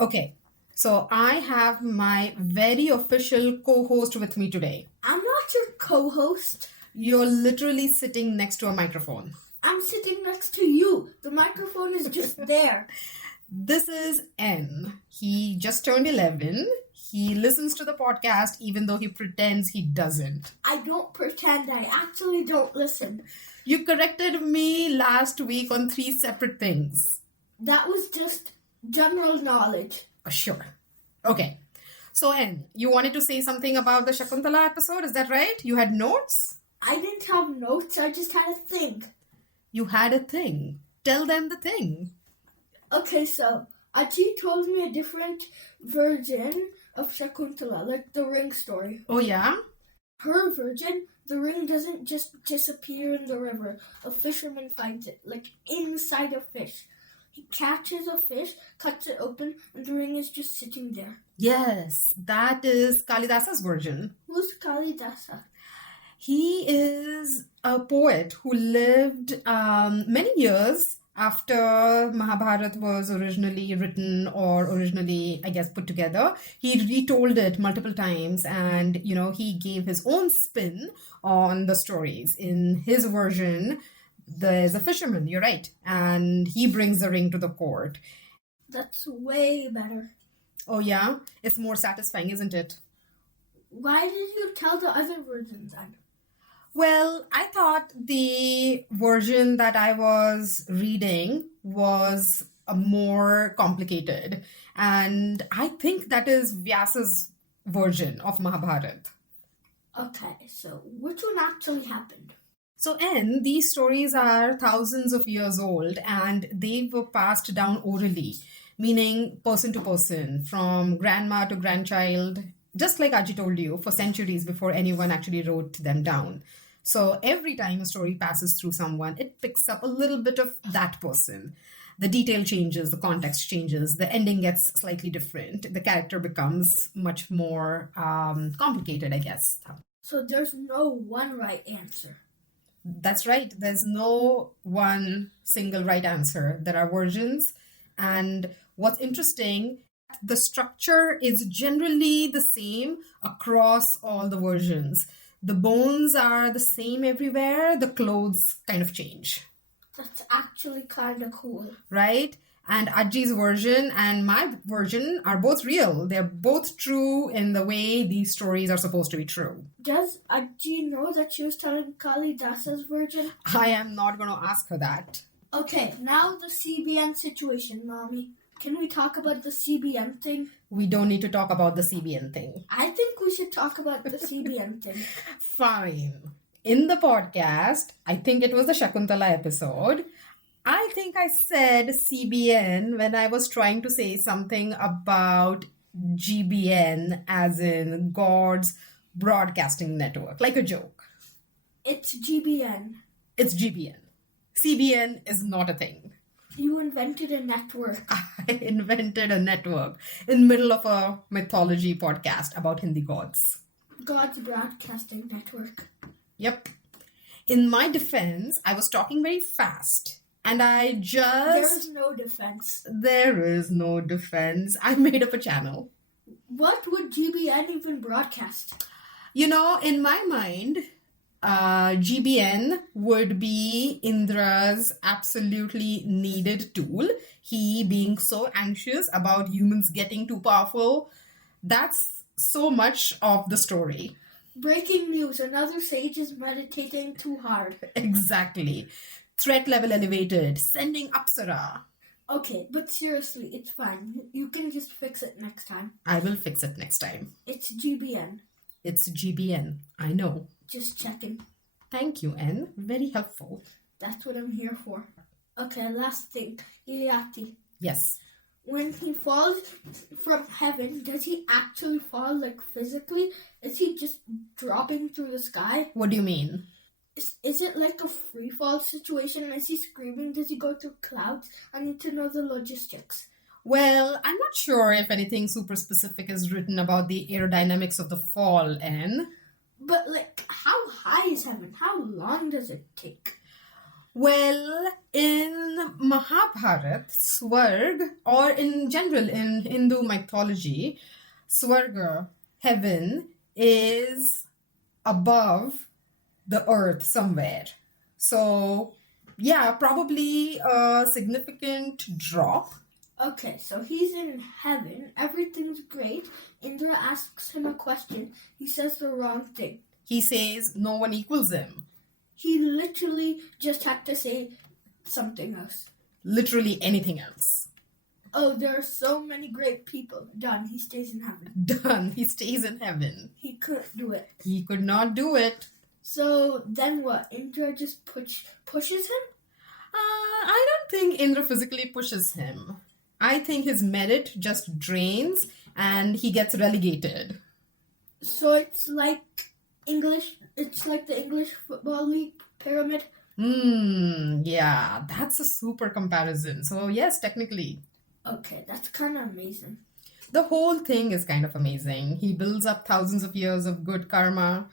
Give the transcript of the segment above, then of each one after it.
Okay, so I have my very official co-host with me today. I'm not your co-host. You're literally sitting next to a microphone. I'm sitting next to you. The microphone is just there. This is N. He just turned 11. He listens to the podcast even though he pretends he doesn't. I don't pretend. I actually don't listen. You corrected me last week on 3 separate things. That was just general knowledge. Sure. Okay. So, N, you wanted to say something about the Shakuntala episode, is that right? You had notes? I didn't have notes. I just had a thing. You had a thing. Tell them the thing. Okay, so Aji told me a different version of Shakuntala, like the ring story. Oh, yeah? Her version, the ring doesn't just disappear in the river. A fisherman finds it, like inside a fish. He catches a fish, cuts it open, and the ring is just sitting there. Yes, that is Kalidasa's version. Who's Kalidasa? He is a poet who lived many years after Mahabharata was originally written or originally, I guess, put together. He retold it multiple times and, he gave his own spin on the stories. In his version, there's a fisherman, you're right, and he brings the ring to the court. That's way better. Oh, yeah? It's more satisfying, isn't it? Why did you tell the other versions then? Well, I thought the version that I was reading was more complicated. And I think that is Vyasa's version of Mahabharata. Okay, so which one actually happened? So, N, these stories are thousands of years old and they were passed down orally, meaning person to person, from grandma to grandchild, just like Aji told you, for centuries before anyone actually wrote them down. So every time a story passes through someone, it picks up a little bit of that person. The detail changes, the context changes, the ending gets slightly different. The character becomes much more complicated, I guess. So there's no one right answer. That's right. There's no one single right answer. There are versions. And what's interesting, the structure is generally the same across all the versions. The bones are the same everywhere. The clothes kind of change. That's actually kind of cool. Right? And Aji's version and my version are both real. They're both true in the way these stories are supposed to be true. Does Aji know that she was telling Kalidasa's version? I am not going to ask her that. Okay, now the CBN situation, Mommy. Can we talk about the CBN thing? We don't need to talk about the CBN thing. I think we should talk about the CBN thing. Fine. In the podcast, I think it was the Shakuntala episode, I think I said CBN when I was trying to say something about GBN, as in God's Broadcasting Network, like a joke. It's GBN. It's GBN. CBN is not a thing. You invented a network. I invented a network in the middle of a mythology podcast about Hindi gods. God's Broadcasting Network. Yep. In my defense, I was talking very fast. And I just... There is no defense. There is no defense. I made up a channel. What would GBN even broadcast? In my mind, GBN would be Indra's absolutely needed tool. He being so anxious about humans getting too powerful. That's so much of the story. Breaking news. Another sage is meditating too hard. Exactly. Threat level elevated. Sending Apsara. Okay, but seriously, it's fine. You can just fix it next time. I will fix it next time. It's GBN. It's GBN. I know. Just checking. Thank you, N. Very helpful. That's what I'm here for. Okay, last thing. Yayati. Yes. When he falls from heaven, does he actually fall, like, physically? Is he just dropping through the sky? What do you mean? Is it like a free fall situation? Is he screaming? Does he go through clouds? I need to know the logistics. Well, I'm not sure if anything super specific is written about the aerodynamics of the fall, N. But, like, how high is heaven? How long does it take? Well, in Mahabharat, Swarg, or in general in Hindu mythology, Swarga, heaven, is above the earth somewhere. So, yeah, probably a significant drop. Okay, so he's in heaven. Everything's great. Indra asks him a question. He says the wrong thing. He says no one equals him. He literally just had to say something else. Literally anything else. Oh, there are so many great people. Done. He stays in heaven. Done. He stays in heaven. He couldn't do it. He could not do it. So then what? Indra just pushes him? I don't think Indra physically pushes him. I think his merit just drains and he gets relegated. So it's like the English Football League pyramid? Yeah, that's a super comparison. So yes, technically. Okay, that's kind of amazing. The whole thing is kind of amazing. He builds up thousands of years of good karma,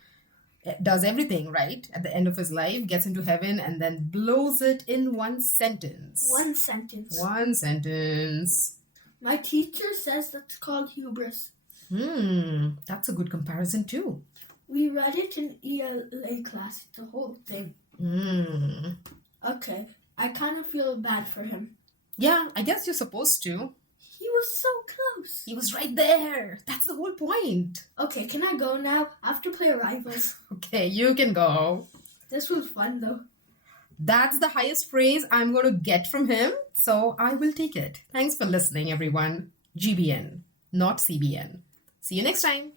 does everything right at the end of his life, gets into heaven, and then blows it in one sentence. One sentence. One sentence. My teacher says that's called hubris. That's a good comparison too. We read it in ELA class, the whole thing. Okay, I kind of feel bad for him. Yeah, I guess you're supposed to. He was so close. He was right there. That's the whole point. Okay, can I go now? I have to play Rivals. Okay, you can go. This was fun though. That's the highest praise I'm going to get from him, so I will take it. Thanks for listening, everyone. GBN, not CBN. See you next time.